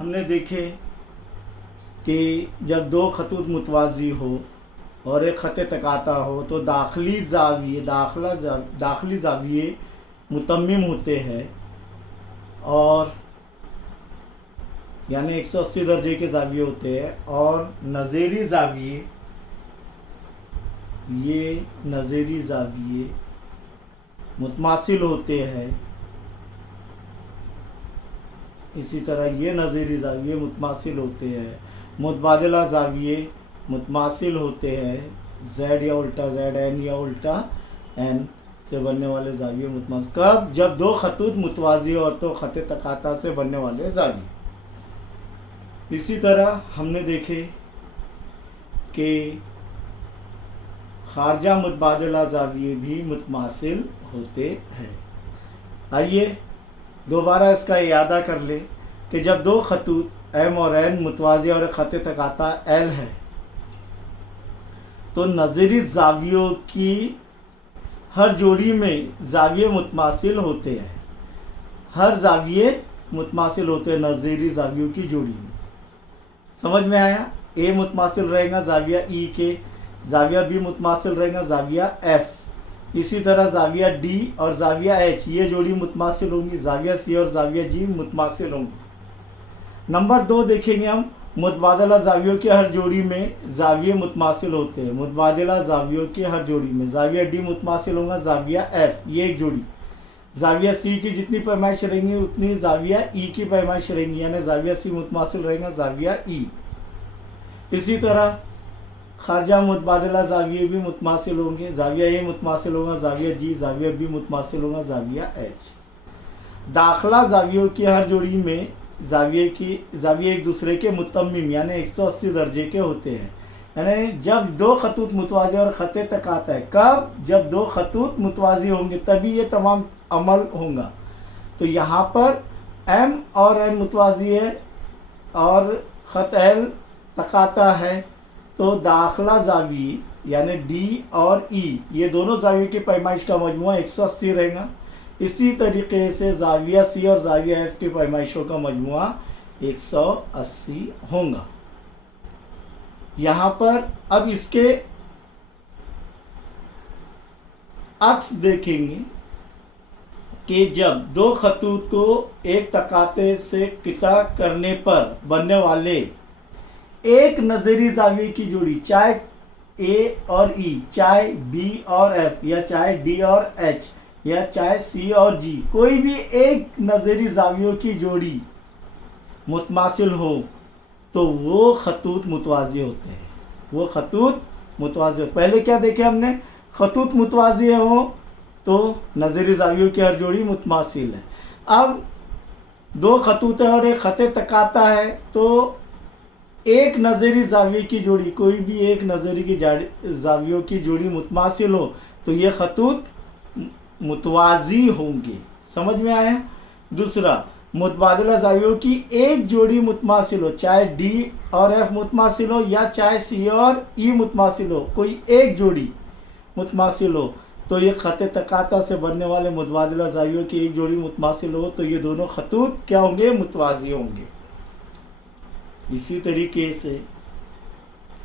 हमने देखे कि जब दो खतूत मुतवाज़ी हो और एक ख़त तकाता हो तो दाखिली ज़ाविये मुतम्मिम होते हैं, और यानी 180 दर्जे के ज़ाविये होते हैं, और नज़ीरी ज़ाविये मुतमासिल होते हैं। इसी तरह ये नज़ीरी ज़ाविये मुतमासिल होते हैं। मुतबादिला ज़ाविये मुतमासिल होते हैं, जेड या उल्टा जेड, एन या उल्टा एन से बनने वाले ज़ाविये मुतमासिल कब? जब दो खतूत मुतवाज़ी और तो ख़त तकाता से बनने वाले ज़ाविये। इसी तरह हमने देखे कि खारजा मुतबादिला ज़ाविये भी मुतमासिल होते हैं। आइए दोबारा इसका इयादा कर ले कि जब दो खतूत एम और एन मुतवाज़ी और ख़त तकाता एल है तो नज़ीरी ज़ावियों की हर जोड़ी में ज़ाविये मुतमासिल होते हैं। हर ज़ाविये मुतमासिल होते हैं नज़ीरी ज़ावियों की जोड़ी में। समझ में आया? ए मुतमासिल रहेगा ज़ाविया ई के, ज़ाविया बी मुतमासिल रहेगा ज़ाविया एफ। इसी तरह ज़ाविया डी और ज़ाविया एच ये जोड़ी मुतमासिल होंगी, ज़ाविया सी और ज़ाविया जी मुतमासिल होंगी। नंबर 2 देखेंगे हम, मुतबादला ज़ावियों की हर जोड़ी में ज़ाविये मुतमासिल होते हैं। मुतबादला ज़ावियों की हर जोड़ी में ज़ाविया डी मुतमासिल होगा ज़ाविया एफ, ये एक जोड़ी। ज़ाविया सी की जितनी पैमाइश रहेंगी उतनी ज़ाविया ई की पैमाइश रहेंगी, यानी ज़ाविया सी मुतमासिल रहेगा ज़ाविया ई। इसी तरह खारजा मुतबादला ज़ाविये भी मुतमासिल होंगे, ज़ाविया ए मुतमासिल होगा ज़ाविया जी, ज़ाविया बी मुतमासिल होगा ज़ाविया एच। दाखिला ज़ावियों की हर जोड़ी में ज़ाविये एक दूसरे के मुतम्मिम यानी 180 दर्जे के होते हैं। यानी जब दो खतूत मुतवाज़ी और ख़त तकाता है, कब? जब दो खतूत मुतवाज़ी होंगे तभी ये तमाम अमल होगा। तो यहाँ पर एम और एन मुतवाज़ी है और ख़त एल तकाता है, तो दाखिला ज़ाविये यानी डी और ई ये दोनों ज़ाविये की पैमाइश का मजमुआ 180 रहेगा। इसी तरीके से ज़ाविया सी और ज़ाविया एफ की पैमाइशों का मजमुआ 180 होगा। यहाँ पर अब इसके अक्स देखेंगे कि जब दो खतूत को एक तकाते से किता करने पर बनने वाले एक नज़ीरी ज़ाविये की जोड़ी, चाहे ए और ई, चाहे बी और एफ, या चाहे डी और एच, या चाहे सी और जी, कोई भी एक नज़ीरी ज़ावियों की जोड़ी मुतमासिल हो तो वो खतूत मुतवाज़ी होते हैं। वो खतूत मुतवाज़ी। पहले क्या देखे हमने? खतूत मुतवाज़ी हो तो नज़ीरी ज़ावियों की हर जोड़ी मुतमासिल है। अब दो खतूत है और एक ख़त तकाता है, तो एक नज़ीरी ज़ाविये की जोड़ी, कोई भी एक नज़ीरी की ज़ावियों की जोड़ी मुतमासिल हो तो ये खतूत मुतवाज़ी होंगे। समझ में आया? दूसरा, मुतबादिला ज़ावियों की एक जोड़ी मुतमासिल हो, चाहे डी और एफ मुतमासिल हो या चाहे सी और ई मुतमासिल हो, कोई एक जोड़ी मुतमासिल हो तो ये ख़त तकाता से बनने वाले मुतबादिला ज़ावियों की एक जोड़ी मुतमासिल हो तो ये दोनों खतूत क्या होंगे? मुतवाज़ी होंगे। इसी तरीके से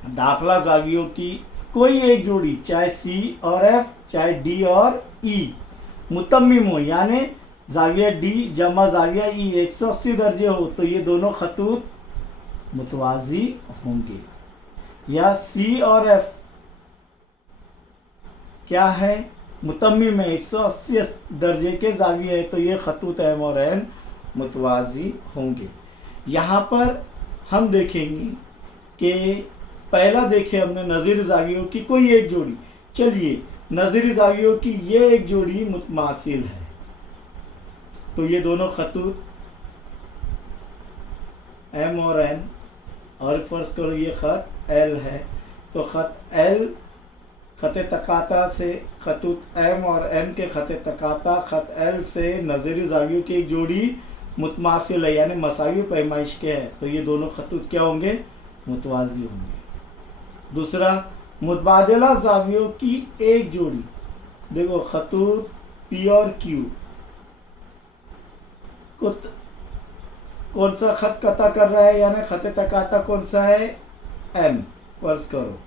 दाखिला ज़ावियों की कोई एक जोड़ी, चाहे सी और एफ, चाहे डी और ई मुतम्मिम हो, यानी ज़ाविया डी जमा ज़ाविया ई 180 दर्जे हो तो ये दोनों खतूत मुतवाज़ी होंगे। या सी और एफ क्या है? मुतम्मिम है, 180 दर्जे के ज़ाविये है तो ये खतूत एम और एन मुतवाज़ी होंगे। यहाँ पर हम देखेंगे कि पहला देखे हमने नज़ीरी ज़ावियों की कोई एक जोड़ी। चलिए, नज़ीरी ज़ावियों की ये एक जोड़ी मुतमासिल है तो ये दोनों खतूत एम और एन, और फ़र्ज़ करो ये ख़त एल है तो ख़त एल ख़त तकाता से खतूत एम और एन के ख़त तकाता ख़त एल से नज़ीरी ज़ावियों की एक जोड़ी मुतमासिल है यानी मसावी पैमाइश के हैं तो ये दोनों खतूत क्या होंगे? मुतवाज़ी होंगे। दूसरा, मुतबादिला ज़ावियों की एक जोड़ी, देखो खतूत पी और क्यू कौन सा खत कता कर रहा है, यानी खत तकाता कौन सा है, एम फर्ज करो,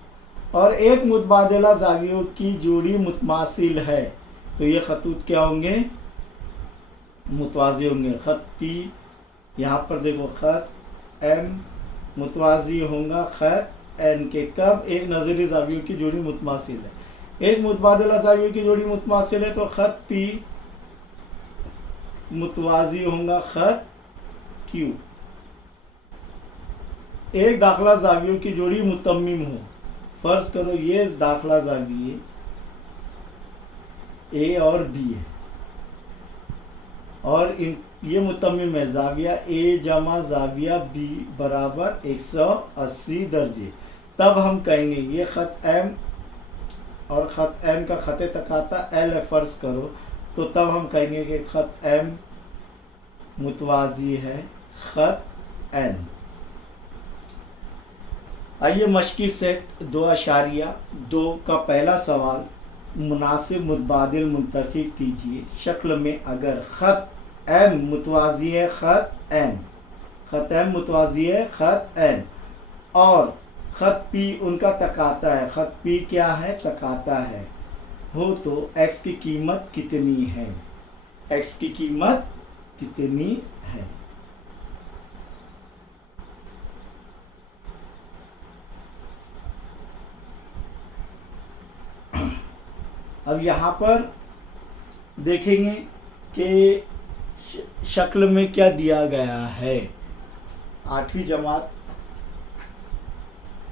और एक मुतबादिला जावियों की जोड़ी मुतमासिल है, तो ये खतूत क्या होंगे, मुतवाज़ी होंगे। खत पी, यहाँ पर देखो खत एम मुतवाज़ी होगा खत एन के, कब, एक नज़री जावियों की जोड़ी मुतमासिल है, एक मुतबादिला जावियों की जोड़ी मुतमासिल है, तो खत पी मुतवाज़ी होगा खत क्यू। एक दाखला जावियों की जोड़ी मुतम्मिम हो, फर्ज करो ये दाखला जाविये ए और बी है, और इन ये मुतम्मिम है, जाविया ए जमा जाविया बी बराबर 180 दर्जे, तब हम कहेंगे ये ख़त एम और ख़त एम का ख़त तकाता एल है, फ़र्ज करो, तो तब हम कहेंगे कि ख़त एम मुतवाज़ी है ख़त एन। आइए मश्की सेट 2.2 का पहला सवाल, मुनासिब मुतबादिल मुंतखब कीजिए। शक्ल में अगर ख़त एम मुतवाज़ी है ख़त एन, ख़त एम मुतवाज़ी है ख़त एन, और ख़त पी उनका तकाता है, ख़त पी क्या है, तकाता है हो, तो एक्स की कीमत कितनी है, एक्स की कीमत कितनी है। अब यहाँ पर देखेंगे कि शक्ल में क्या दिया गया है। 8वीं जमात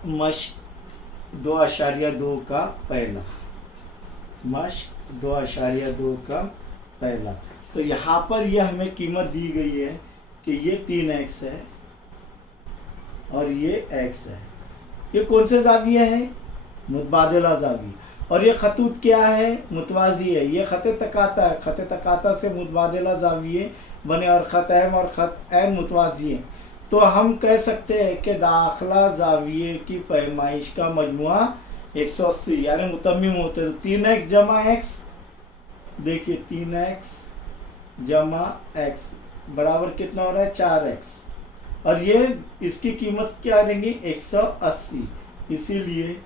मश्क 2.2 का पहला, मश्क 2.2 का पहला, तो यहाँ पर यह हमें कीमत दी गई है कि ये 3x है और ये x है। ये कौन से जाविये है, मुतबादिला जाविये, और ये खतूत क्या है, मुतवाज़ी है। ये ख़त तकाता है, ख़त तकाता से मुतबादिला जाविये बने, और ख़त एम और ख़त एन मुतवाज़ी है, तो हम कह सकते हैं कि दाखला जाविये की पैमाइश का मजमुआ 180 यानी मुतम्मिम होते हैं। तो 3x जमा x, देखिए 3x जमा x बराबर कितना हो रहा है, 4x, और ये इसकी कीमत क्या रहेंगी, 180, इसीलिए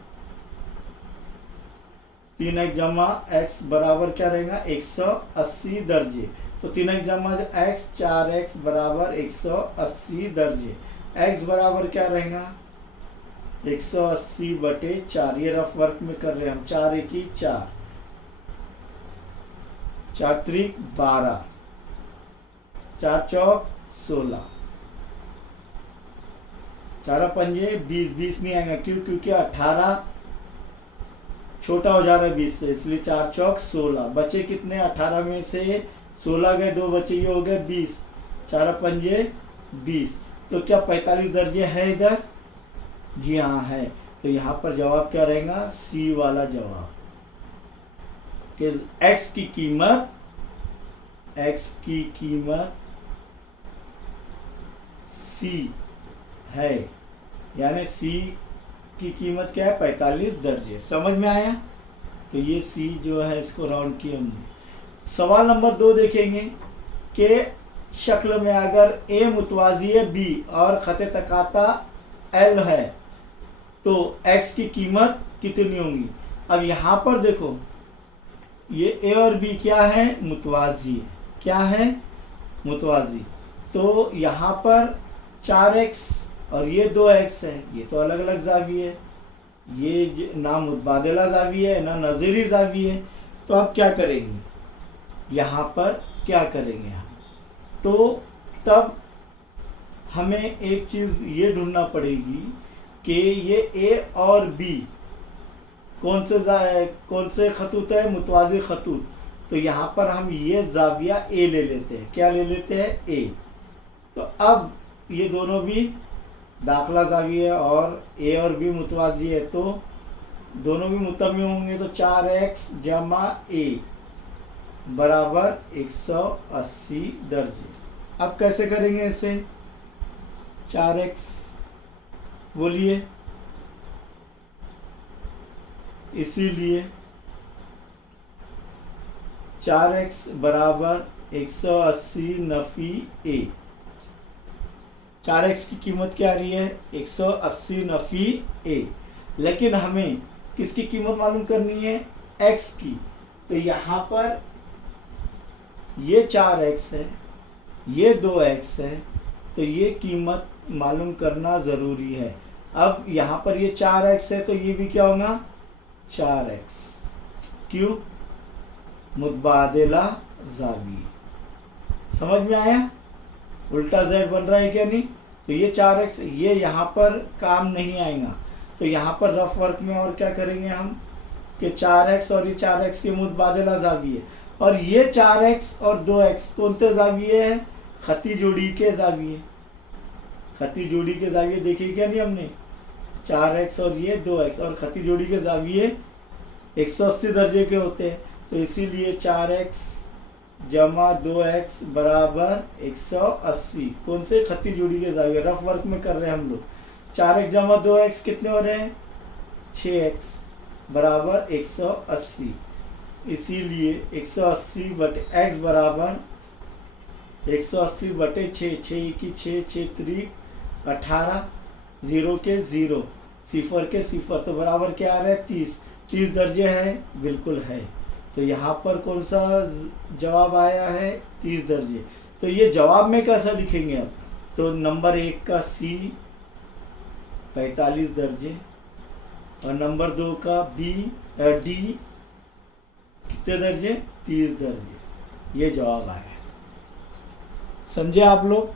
3x जमा x बराबर क्या रहेगा, 180 दर्जे, तो 3x जमा x 4x बराबर 180 दर्जे, x बराबर क्या रहेगा, 180/4, ये रफ वर्क में कर रहे हैं हम, 4 1 4, 4 3 12, 4 चौक 16, 4 पंजे 20, 20 नहीं आएगा क्यों, क्योंकि 18 छोटा हो जा रहा है 20 से, इसलिए 4 चौक 16, बचे कितने, 18 में से 16 गए, 2 बचे, ये हो गए 20, 4 पंजे 20, तो क्या 45 दर्जे है इधर, जी हाँ है, तो यहाँ पर जवाब क्या रहेगा, सी वाला जवाब, कि x की कीमत, x की कीमत c है, यानी c की कीमत क्या है, 45 दर्जे। समझ में आया, तो ये सी जो है इसको राउंड किया हमने। सवाल नंबर 2 देखेंगे कि शक्ल में अगर ए मुतवाज़ी है बी और ख़त तकाता एल है, तो एक्स की कीमत कितनी होंगी। अब यहाँ पर देखो ये ए और बी क्या है, मुतवाज़ी है, क्या है, मुतवाज़ी, तो यहाँ पर 4x और ये 2x है, ये तो अलग अलग जाविये है, ये ना मुतबादिला जाविये है ना नज़ीरी जाविये है, तो अब क्या करेंगे, यहाँ पर क्या करेंगे हम, तो तब हमें एक चीज़ ये ढूंढना पड़ेगी कि ये ए और बी कौन से खतूत है, मुतवाज़ी खतूत, तो यहाँ पर हम ये जाविया ए ले लेते हैं, क्या ले लेते हैं, ए, तो अब ये दोनों भी दाखला जाविया और ए और बी मुतवाज़ी है, तो दोनों भी मुतम्मिम होंगे, तो 4x जमा ए बराबर 180 दर्जे। अब कैसे करेंगे इसे, 4x बोलिए, इसीलिए 4x बराबर 180 नफ़ी ए, 4x की कीमत क्या आ रही है 180 नफ़ी a, लेकिन हमें किसकी कीमत मालूम करनी है x की। तो यहाँ पर ये 4x है, ये 2x है, तो ये कीमत मालूम करना ज़रूरी है। अब यहाँ पर ये 4x है तो ये भी क्या होगा 4x, क्यों मुतबादिला ज़ाविये। समझ में आया, उल्टा z बन रहा है क्या नहीं। तो ये 4x ये यहाँ पर काम नहीं आएगा, तो यहाँ पर रफ वर्क में और क्या करेंगे हम कि 4x और ये 4x के मुतबादिला ज़ाविये, और ये 4x और 2x कौन से ज़ाविये हैं खती जोड़ी के ज़ाविये। खती जोड़ी के ज़ाविये देखे क्या नहीं हमने, 4x और ये 2x, और खती जोड़ी के ज़ाविये 180 दर्जे के होते हैं। तो इसीलिए 4x जमा 2x बराबर 180, कौन से खती जोड़ी के ज़ाविये रफ वर्क में कर रहे हैं हम लोग। 4x जमा 2x कितने हो रहे हैं 6x बराबर 180, इसीलिए 180 बटे x बराबर 180 बटे 6, 6 की 6, 6 त्रिक 18, 0 के 0, सिफर के सिफर, तो बराबर क्या आ रहा है 30। 30 दर्जे है, बिल्कुल है। तो यहाँ पर कौन सा जवाब आया है 30 दर्जे। तो ये जवाब में कैसा लिखेंगे अब, तो नंबर 1 का C 45 दर्जे, और नंबर 2 का D कितने दर्जे 30 दर्जे, ये जवाब आया। समझे आप लोग।